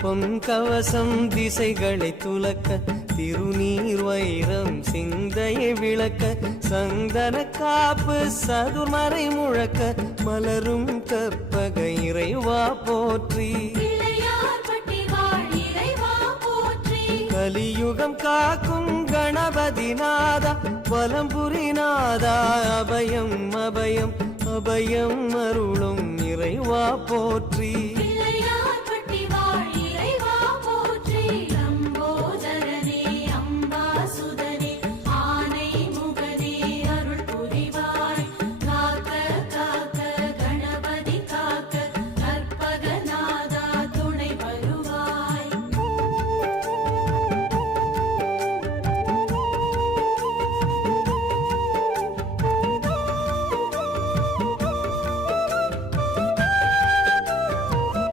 பொன் கவசம் திசைகளை துலக்க திருநீர் வைரம் சிந்தையை விளக்க சந்தன காப்பு சதுர்மறை முழக்க மலரும் கற்பக இறைவா போற்றி கலியுகம் காக்கும் கணபதி நாதா வலம்புரி நாதா அபயம் அபயம் அபயம் அருளும் இறைவா போற்றி